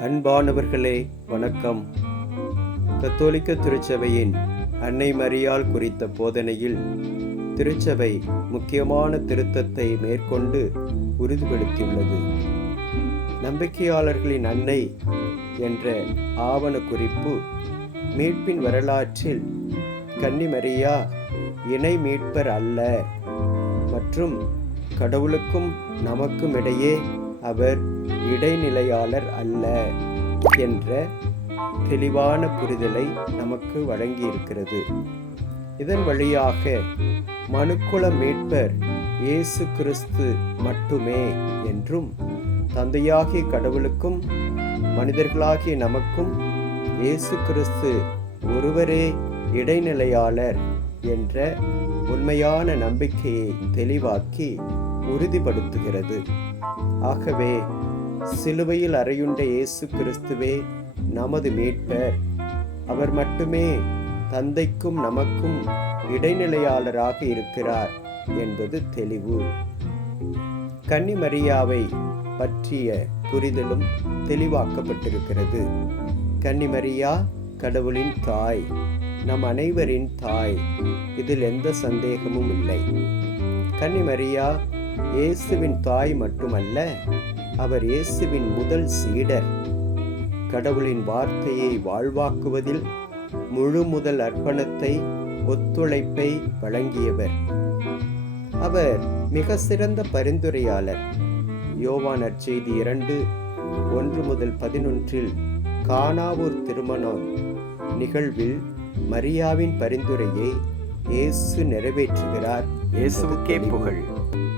அன்பானவர்களே வணக்கம். கத்தோலிக்க திருச்சபையின் அன்னை மரியால் குறித்த போதனையில் திருச்சபை முக்கியமான திருத்தத்தை மேற்கொண்டு உறுதிப்படுத்தியுள்ளது. நம்பிக்கையாளர்களின் அன்னை என்ற ஆவண குறிப்பு மீட்பின் வரலாற்றில் கன்னிமரியா இணை மீட்பர் அல்ல மற்றும் கடவுளுக்கும் நமக்கும் இடையே அவர் இடைநிலையாளர் அல்ல என்ற தெளிவான புரிதலை நமக்கு வழங்கியிருக்கிறது. இதன் வழியாக மனுக்குல மீட்பர் இயேசு கிறிஸ்து மட்டுமே என்றும் தந்தையாகிய கடவுளுக்கும் மனிதர்களாகிய நமக்கும் இயேசு கிறிஸ்து ஒருவரே இடைநிலையாளர் என்ற உண்மையான நம்பிக்கையை தெளிவாக்கி உறுதிப்படுத்துகிறது. ஆகவே சிலுவையில் அறையுண்ட இயேசு கிறிஸ்துவே நமது மீட்பர். அவர் மட்டுமே தந்தைக்கும் நமக்கும் இடைநிலையாளராக இருக்கிறார் என்பது தெளிவு. கன்னிமரியாவை பற்றிய புரிதலும் தெளிவாக்கப்பட்டிருக்கிறது. கன்னிமரியா கடவுளின் தாய் நம் அனைவரின் தாய் இதில் எந்த சந்தேகமும் இல்லை. கன்னிமரியா இயேசுவின் தாய் மட்டுமல்ல அவர் இயேசுவின் முதல் சீடர். கடவுளின் வார்த்தையை வாழ்வாக்குவதில் முழு முதல் அர்ப்பணத்தை ஒத்துழைப்பை வழங்கியவர். அவர் மிக சிறந்த பரிந்துரையாளர். யோவான் செய்தி இரண்டு ஒன்று முதல் பதினொன்றில் கானாவூர் திருமணம் நிகழ்வில் மரியாவின் பரிந்துரையை இயேசு நிறைவேற்றுகிறார். இயேசுக்கே புகழ்.